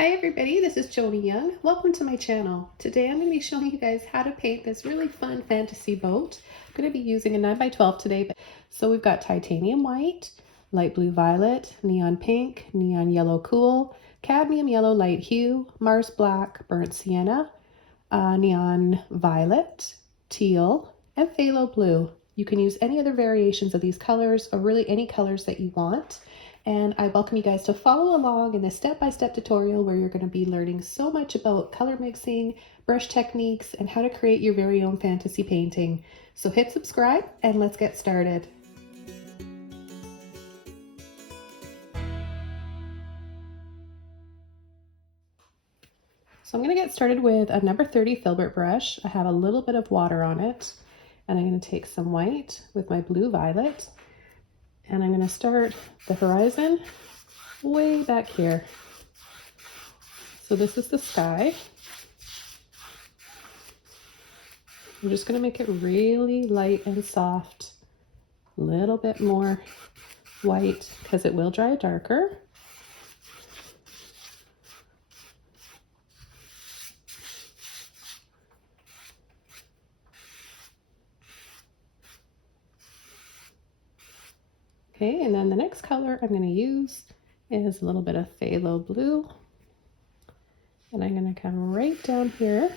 Hi everybody, this is Joni Young. Welcome to my channel. Today I'm going to be showing you guys how to paint this really fun fantasy boat. I'm going to be using a 9x12 today. So we've got titanium white, light blue violet, neon pink, neon yellow cool, cadmium yellow light hue, Mars black, burnt sienna, neon violet, teal, and phthalo blue. You can use any other variations of these colors or really any colors that you want. And I welcome you guys to follow along in this step-by-step tutorial where you're going to be learning so much about color mixing, brush techniques, and how to create your very own fantasy painting. So hit subscribe and let's get started. So I'm going to get started with a number 30 Filbert brush. I have a little bit of water on it, and I'm going to take some white with my blue violet, and I'm going to start the horizon way back here. So this is the sky. I'm just going to make it really light and soft, a little bit more white because it will dry darker. Okay, and then the next color I'm going to use is a little bit of phthalo blue. And I'm going to come right down here.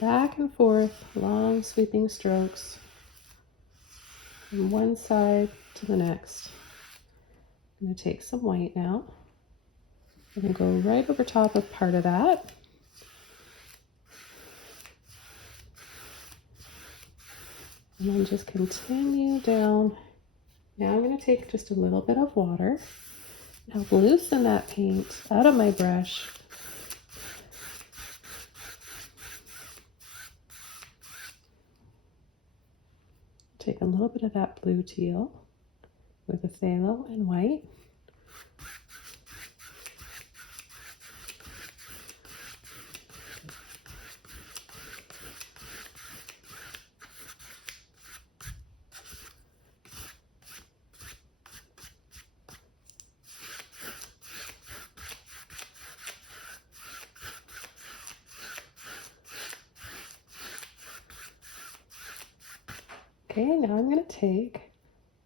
Back and forth, long sweeping strokes from one side to the next. I'm going to take some white now. I'm going to go right over top of part of that. And then just continue down. Now I'm going to take just a little bit of water. Now loosen that paint out of my brush. Take a little bit of that blue teal with a phthalo and white. Okay, now I'm going to take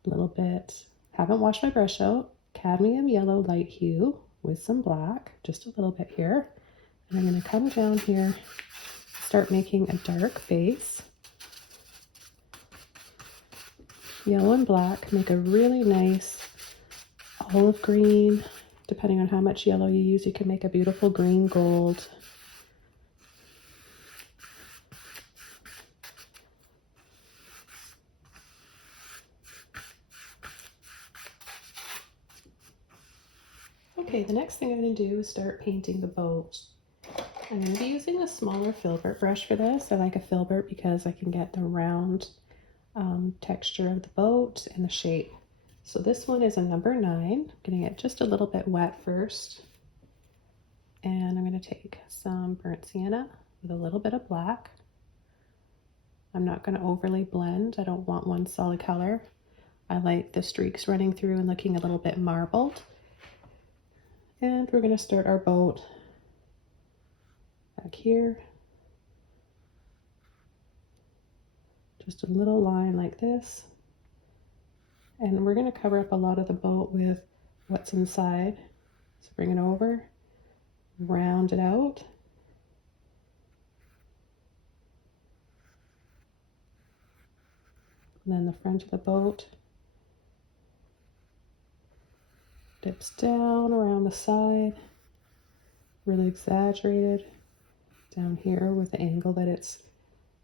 a little bit, haven't washed my brush out, cadmium yellow light hue with some black, just a little bit here. And I'm going to come down here, start making a dark base. Yellow and black make a really nice olive green. Depending on how much yellow you use, you can make a beautiful green gold. Okay, the next thing I'm going to do is start painting the boat. I'm going to be using a smaller Filbert brush for this. I like a Filbert because I can get the round texture of the boat and the shape. So this one is a number 9. I'm getting it just a little bit wet first. And I'm going to take some burnt sienna with a little bit of black. I'm not going to overly blend. I don't want one solid color. I like the streaks running through and looking a little bit marbled. And we're going to start our boat back here. Just a little line like this. And we're going to cover up a lot of the boat with what's inside. So bring it over, round it out. And then the front of the boat dips down around the side, really exaggerated down here with the angle that it's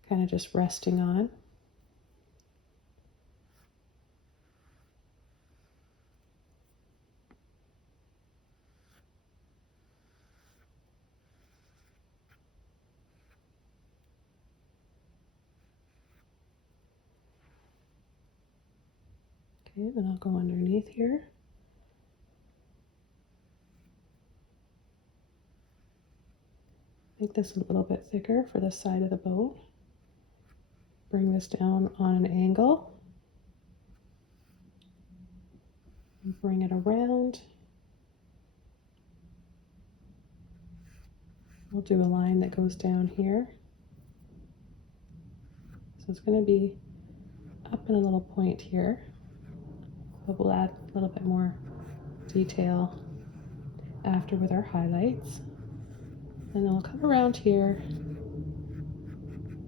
kind of just resting on. Okay, then I'll go underneath here. Make this a little bit thicker for the side of the boat. bring this down on an angle. And bring it around. We'll do a line that goes down here. So it's going to be up in a little point here, but we'll add a little bit more detail after with our highlights. And then we'll come around here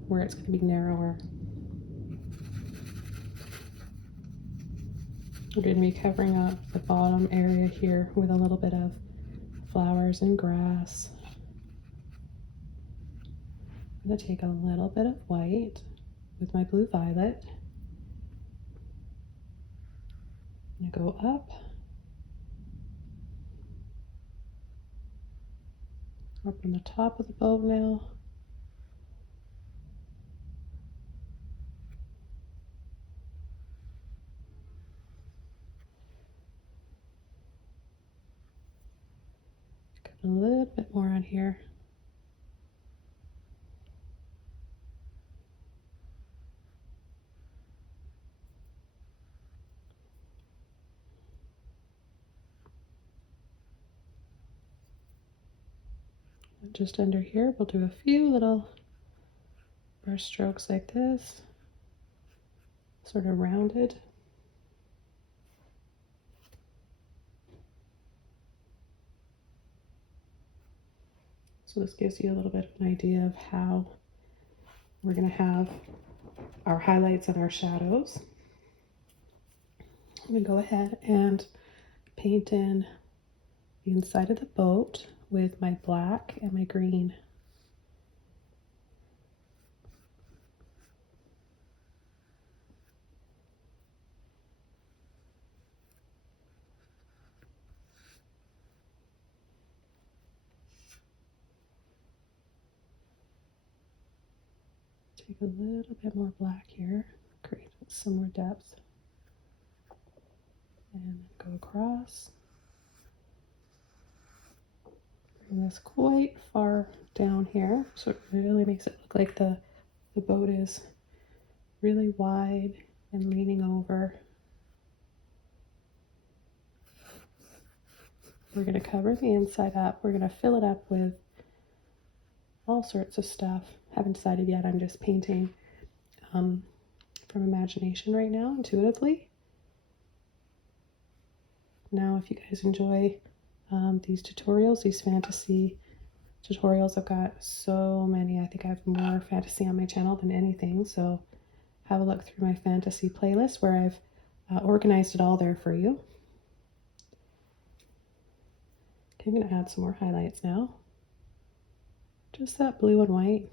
where it's going to be narrower. We're going to be covering up the bottom area here with a little bit of flowers and grass. I'm going to take a little bit of white with my blue violet. I'm going to go up. Up on the top of the boat now. Got a little bit more on here. Just under here, we'll do a few little brush strokes like this, sort of rounded. So this gives you a little bit of an idea of how we're going to have our highlights and our shadows. I'm going to go ahead and paint in the inside of the boat with my black and my green. Take a little bit more black here, create some more depth, and go across. Bring this quite far down here, so it really makes it look like the boat is really wide and leaning over. We're going to cover the inside up. We're going to fill it up with all sorts of stuff. Haven't decided yet. I'm just painting from imagination right now, intuitively. Now, if you guys enjoy these tutorials, these fantasy tutorials, I've got so many. I think I have more fantasy on my channel than anything. So have a look through my fantasy playlist where I've organized it all there for you. Okay, I'm going to add some more highlights now. Just that blue and white.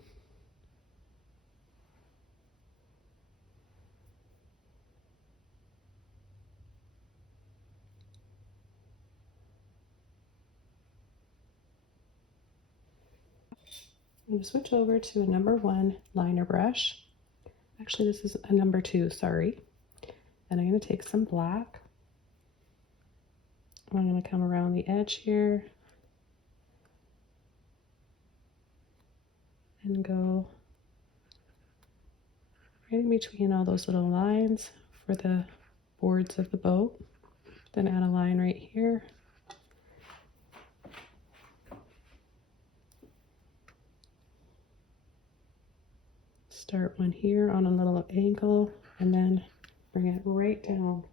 I'm going to switch over to a number 1 liner brush. Actually, this is a number 2, sorry. And I'm going to take some black. I'm going to come around the edge here and go right in between all those little lines for the boards of the boat. Then add a line right here. Start one here on a little angle and then bring it right down.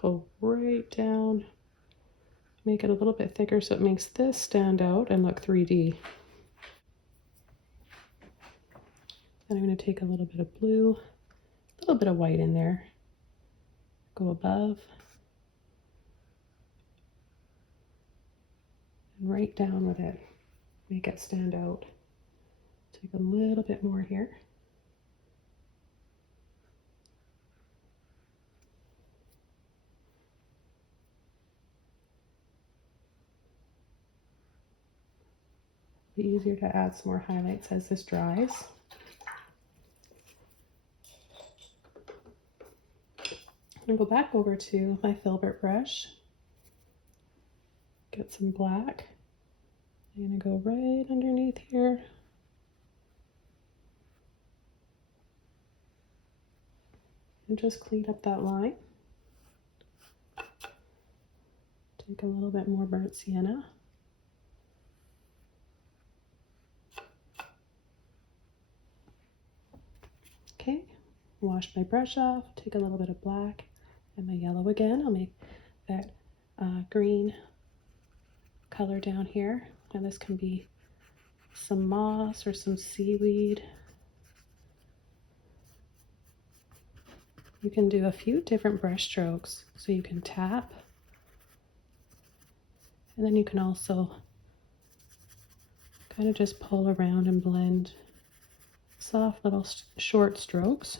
Go right down. Make it a little bit thicker so it makes this stand out and look 3D. Then I'm going to take a little bit of blue, a little bit of white in there. Go above. And right down with it. Make it stand out. Take a little bit more here. It'll be easier to add some more highlights as this dries. I'm going to go back over to my Filbert brush. Get some black. I'm going to go right underneath here. and just clean up that line. Take a little bit more burnt sienna. Okay, wash my brush off, take a little bit of black and my yellow again. I'll make that green color down here, and this can be some moss or some seaweed. You can do a few different brush strokes, so you can tap, and then you can also kind of just pull around and blend soft little short strokes.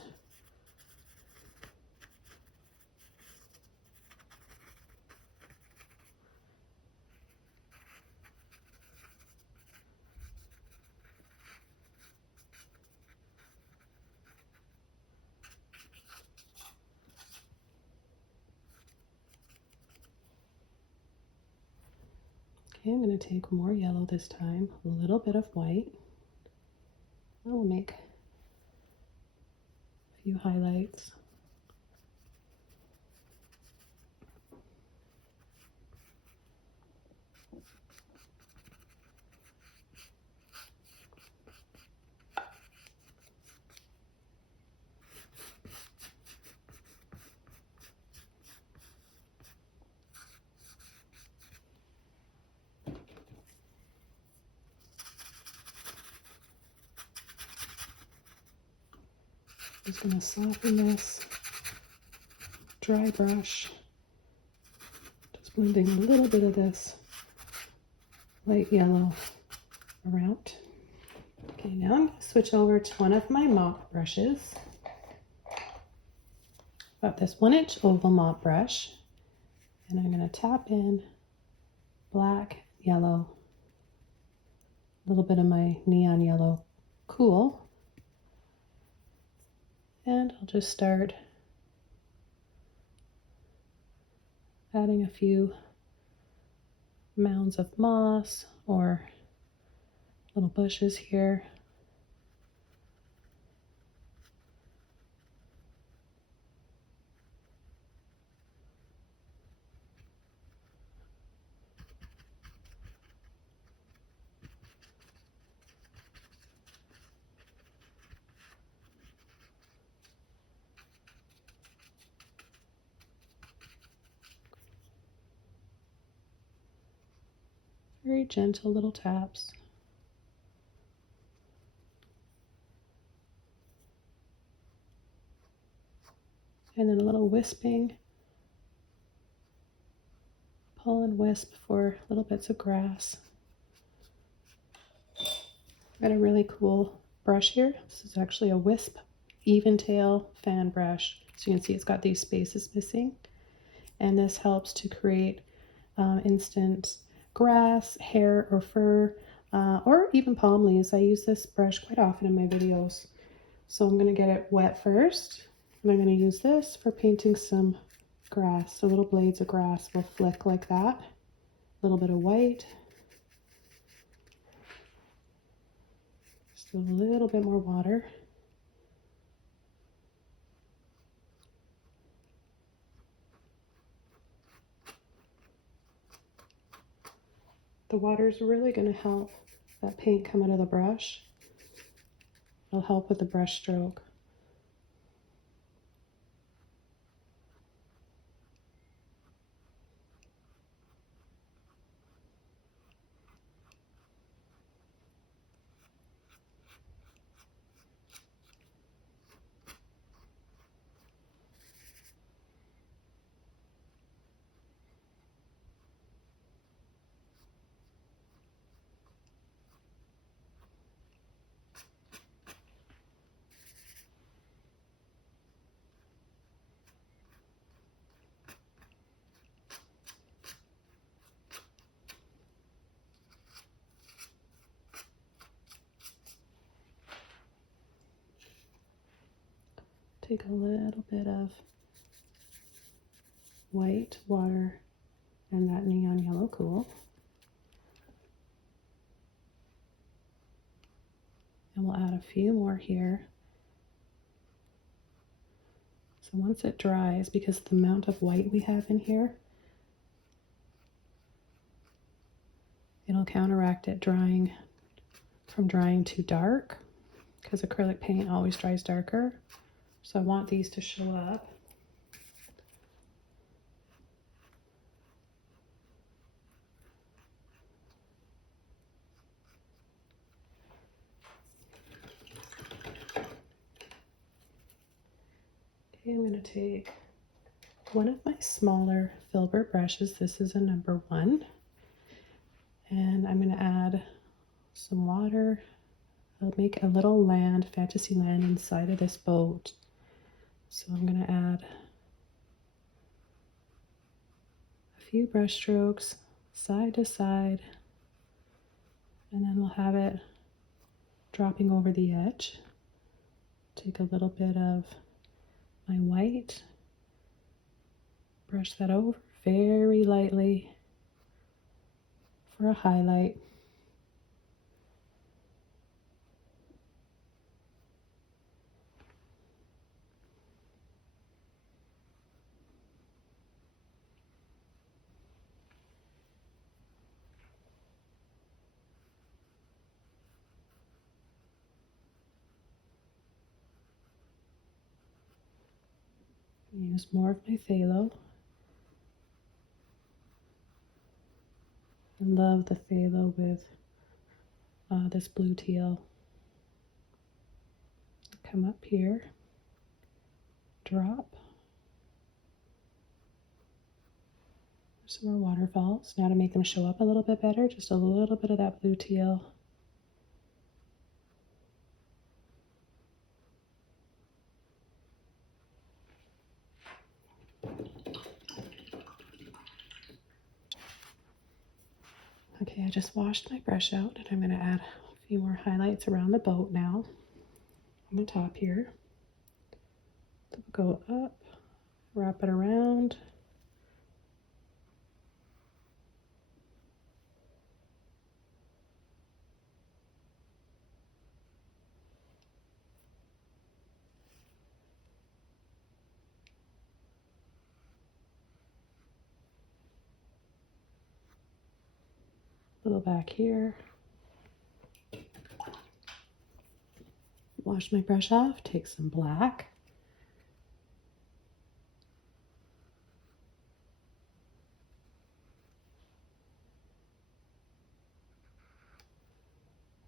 Okay, I'm going to take more yellow this time, a little bit of white. I will make a few highlights. Just going to soften this dry brush, just blending a little bit of this light yellow around. Okay, now I'm going to switch over to one of my mop brushes. Got this 1-inch oval mop brush, and I'm going to tap in black, yellow, a little bit of my neon yellow cool, and I'll just start adding a few mounds of moss or little bushes here. Very gentle little taps. And then a little wisping. Pull and wisp for little bits of grass. Got a really cool brush here. This is actually a wisp even tail fan brush. So you can see it's got these spaces missing. And this helps to create instant grass, hair, or fur, or even palm leaves. I use this brush quite often in my videos. So I'm going to get it wet first, and I'm going to use this for painting some grass. So little blades of grass will flick like that. A little bit of white. Just a little bit more water. The water is really going to help that paint come out of the brush. It'll help with the brush stroke. Take a little bit of white water and that neon yellow cool. And we'll add a few more here. So once it dries, because the amount of white we have in here, it'll counteract it drying from drying too dark, because acrylic paint always dries darker. So I want these to show up. Okay, I'm going to take one of my smaller Filbert brushes. This is a number 1. And I'm going to add some water. I'll make a little land, fantasy land, inside of this boat. So I'm going to add a few brush strokes side to side, and then we'll have it dropping over the edge. Take a little bit of my white, brush that over very lightly for a highlight. Use more of my phthalo. I love the phthalo with this blue teal. Come up here, drop. Some more waterfalls. Now to make them show up a little bit better, just a little bit of that blue teal. Okay, I just washed my brush out, and I'm going to add a few more highlights around the boat now on the top here. So we'll go up, wrap it around. A little back here. Wash my brush off, take some black.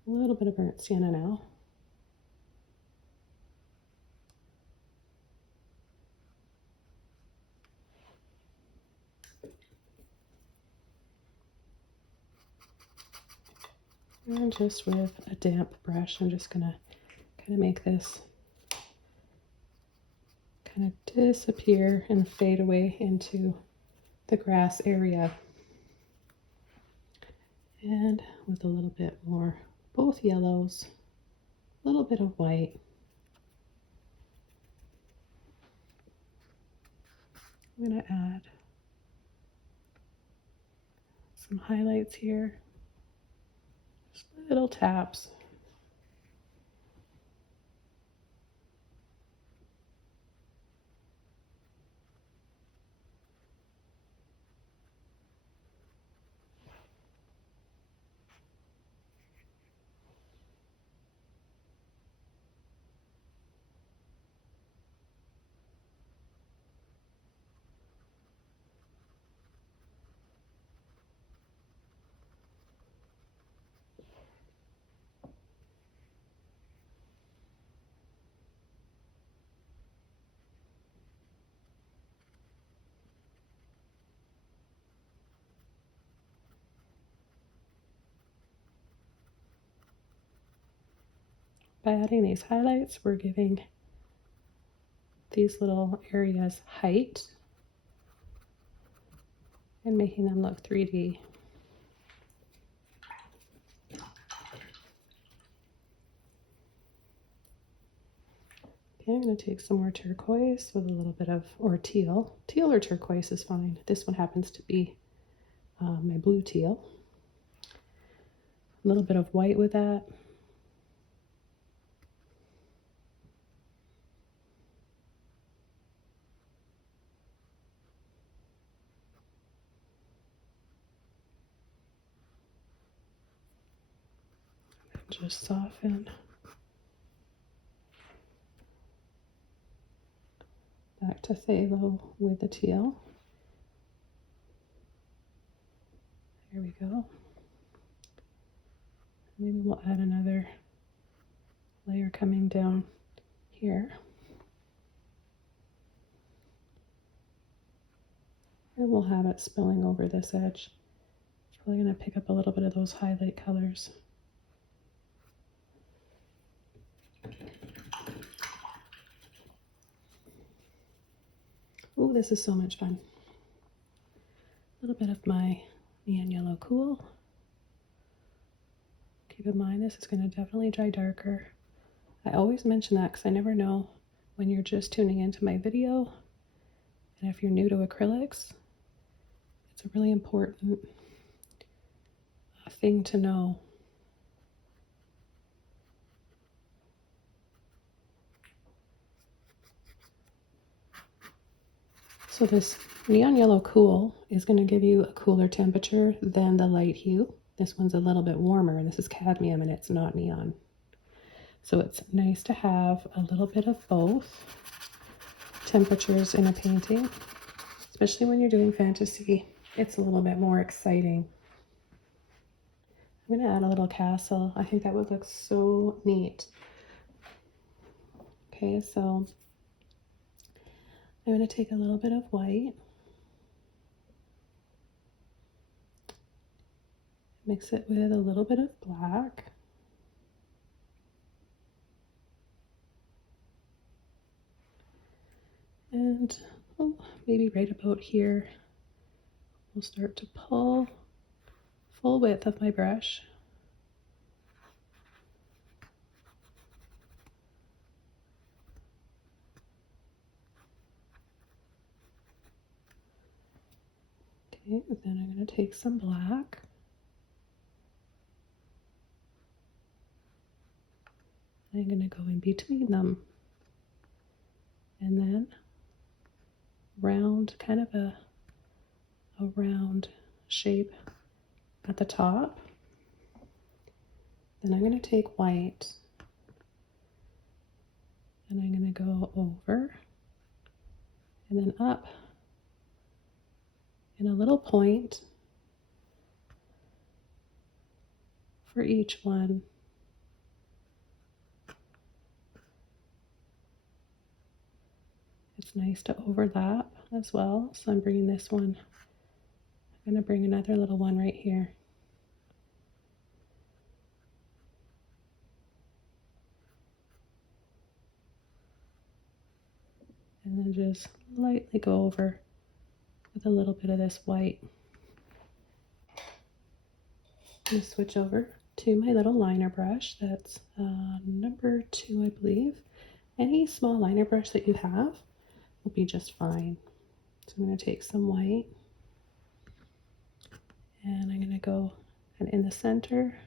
A little bit of burnt sienna now. And just with a damp brush, I'm just gonna kind of make this kind of disappear and fade away into the grass area. And with a little bit more, both yellows, a little bit of white. I'm gonna add some highlights here, just little taps. By adding these highlights, we're giving these little areas height and making them look 3D. Okay, I'm going to take some more turquoise with a little bit of, or teal. Teal or turquoise is fine. This one happens to be my blue teal. A little bit of white with that. just soften. Back to phthalo with the teal. There we go. Maybe we'll add another layer coming down here. And we'll have it spilling over this edge. It's probably going to pick up a little bit of those highlight colors. Oh, this is so much fun. A little bit of my neon yellow cool. Keep in mind, this is going to definitely dry darker. I always mention that because I never know when you're just tuning into my video. And if you're new to acrylics, it's a really important thing to know. So this neon yellow cool is going to give you a cooler temperature than the light hue. This one's a little bit warmer, and this is cadmium and it's not neon. So it's nice to have a little bit of both temperatures in a painting, especially when you're doing fantasy. It's a little bit more exciting. I'm going to add a little castle. I think that would look so neat. Okay, so I'm going to take a little bit of white, mix it with a little bit of black, and maybe right about here, we'll start to pull full width of my brush. Okay, then I'm going to take some black. I'm going to go in between them. And then round, kind of a round shape at the top. Then I'm going to take white and I'm going to go over and then up in a little point for each one. It's nice to overlap as well. So I'm bringing this one, I'm going to bring another little one right here. And then just lightly go over with a little bit of this white. I'm going to switch over to my little liner brush. That's number 2, I believe. Any small liner brush that you have will be just fine. So I'm going to take some white and I'm going to go and in the center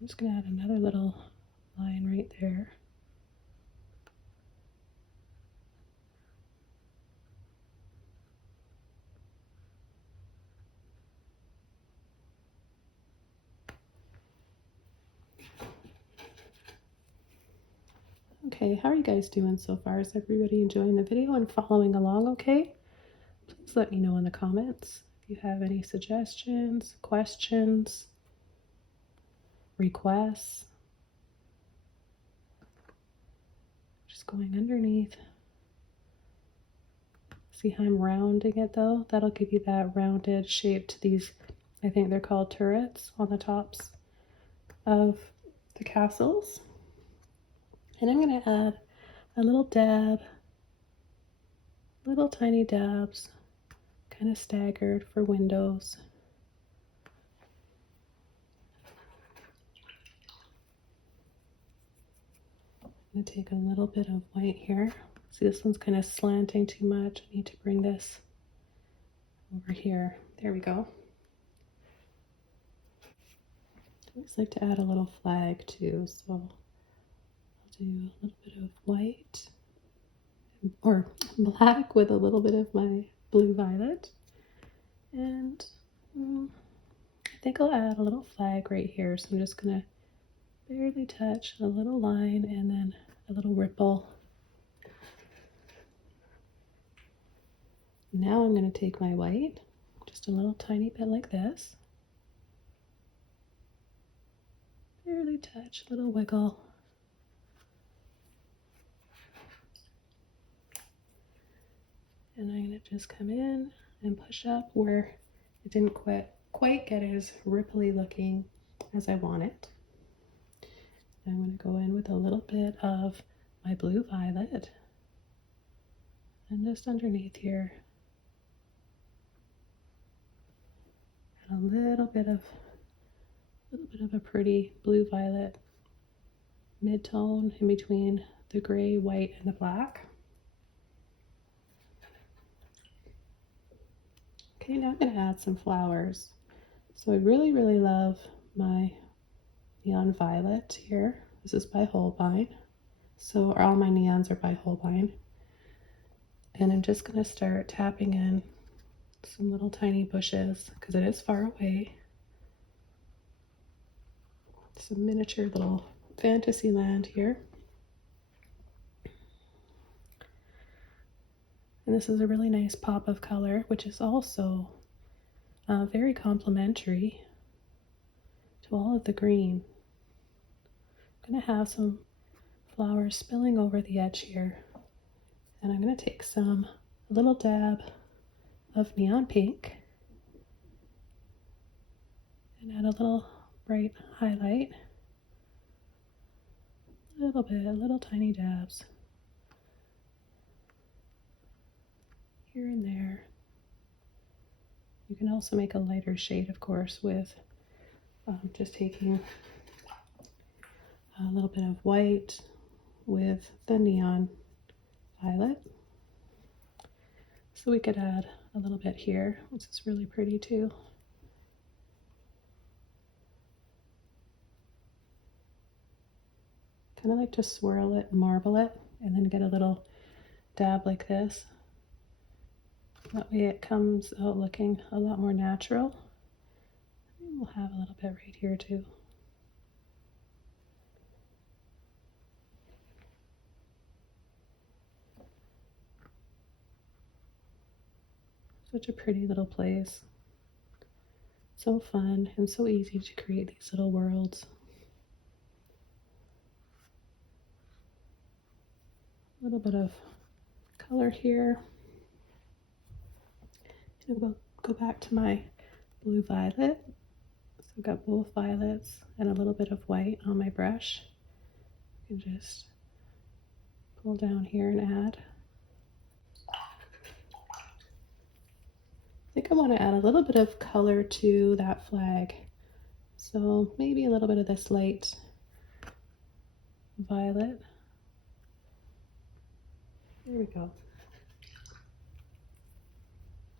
I'm just going to add another little line right there. Okay, how are you guys doing so far? Is everybody enjoying the video and following along okay? Please let me know in the comments if you have any suggestions, questions, requests. Just going underneath. See how I'm rounding it though? That'll give you that rounded shape to these, I think they're called turrets on the tops of the castles. And I'm going to add a little dab, little tiny dabs, kind of staggered for windows. I'm going to take a little bit of white here. See, this one's kind of slanting too much. I need to bring this over here. There we go. I always like to add a little flag too, so I'll do a little bit of white or black with a little bit of my blue violet. And I think I'll add a little flag right here, so I'm just gonna barely touch a little line and then a little ripple. Now I'm going to take my white, just a little tiny bit like this, barely touch, a little wiggle, and I'm going to just come in and push up where it didn't quite get as ripply looking as I want it. I'm going to go in with a little bit of my blue violet, and just underneath here, a little bit of a pretty blue violet mid-tone in between the gray, white, and the black. Okay, now I'm going to add some flowers. So I really love my neon violet here. This is by Holbein. So all my neons are by Holbein. And I'm just going to start tapping in some little tiny bushes because it is far away. Some miniature little fantasy land here. And this is a really nice pop of color, which is also very complementary to all of the green. I'm going to have some flowers spilling over the edge here. And I'm going to take a little dab of neon pink and add a little bright highlight. A little bit, little tiny dabs here and there. You can also make a lighter shade, of course, with just taking a little bit of white with the neon violet. So we could add a little bit here, which is really pretty too. Kind of like to swirl it, marble it, and then get a little dab like this. That way it comes out looking a lot more natural. And we'll have a little bit right here too. Such a pretty little place. So fun and so easy to create these little worlds. A little bit of color here. And we'll go back to my blue violet. So I've got both violets and a little bit of white on my brush. You can just pull down here and add. I think I want to add a little bit of color to that flag. So maybe a little bit of this light violet. There we go.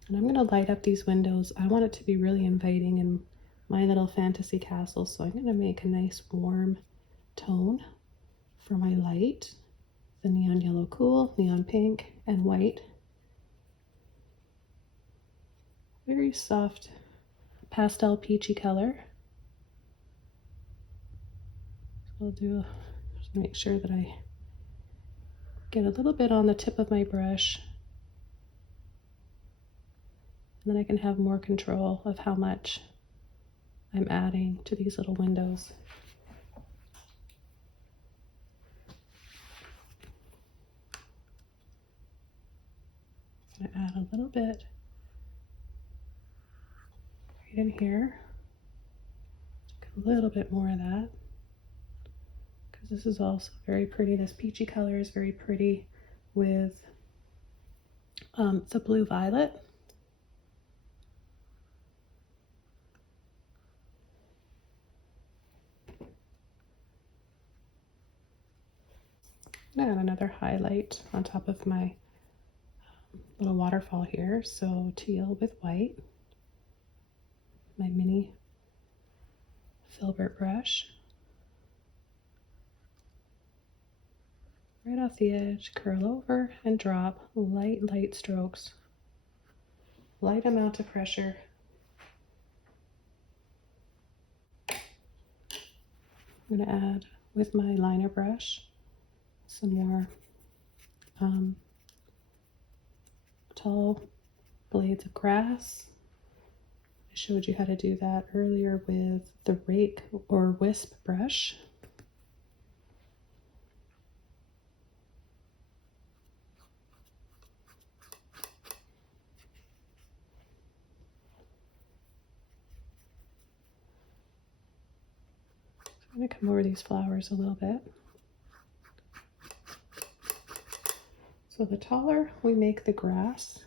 And I'm going to light up these windows. I want it to be really inviting in my little fantasy castle. So I'm going to make a nice warm tone for my light. The neon yellow cool, neon pink, and white. Very soft pastel peachy color. So I'll just make sure that I get a little bit on the tip of my brush. And then I can have more control of how much I'm adding to these little windows. I'm going to add a little bit right in here. A little bit more of that. Because this is also very pretty. This peachy color is very pretty with the blue violet. I'm gonna add another highlight on top of my little waterfall here. So teal with white. My mini Filbert brush. Right off the edge, curl over and drop light strokes. Light amount of pressure. I'm going to add, with my liner brush, some more tall blades of grass. I showed you how to do that earlier with the Rake or wisp brush. I'm going to come over these flowers a little bit. So the taller we make the grass,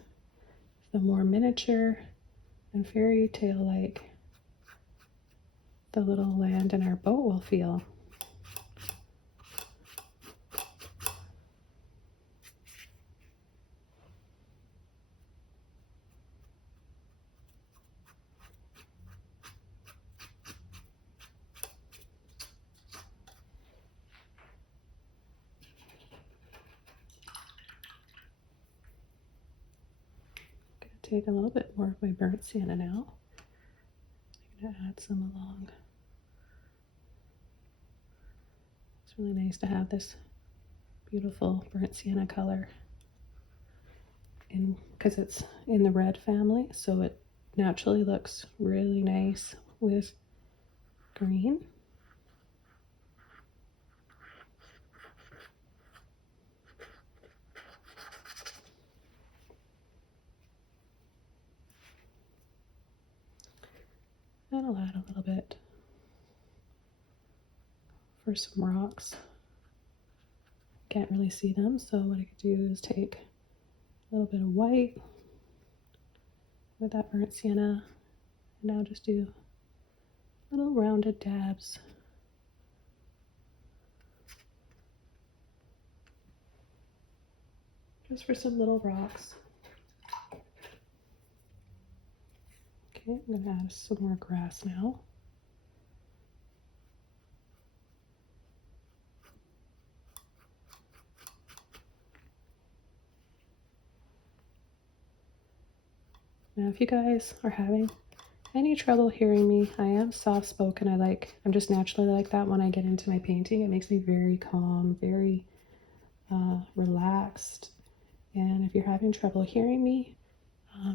the more miniature and fairy tale-like the little land in our boat will feel. Take a little bit more of my burnt sienna now. I'm going to add some along. It's really nice to have this beautiful burnt sienna color in, because it's in the red family, so it naturally looks really nice with green. And I'll add a little bit for some rocks. Can't really see them, so what I could do is take a little bit of white with that burnt sienna, and now just do little rounded dabs. Just for some little rocks. Okay, I'm going to add some more grass now. Now, if you guys are having any trouble hearing me, I am soft-spoken. I'm just naturally like that when I get into my painting. It makes me very calm, very relaxed. And if you're having trouble hearing me,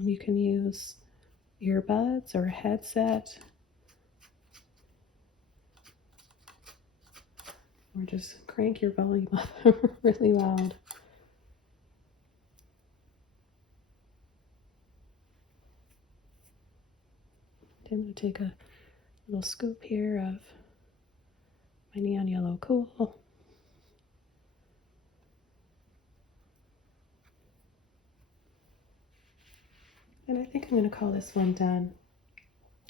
you can use earbuds or a headset, or just crank your volume up really loud. I'm going to take a little scoop here of my neon yellow cool. And I think I'm going to call this one done.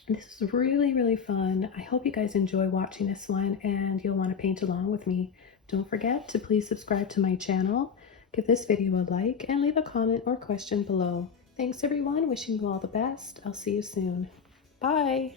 This is really fun. I hope you guys enjoy watching this one and you'll want to paint along with me. Don't forget to please subscribe to my channel, give this video a like, and leave a comment or question below. Thanks everyone, wishing you all the best. I'll see you soon. Bye!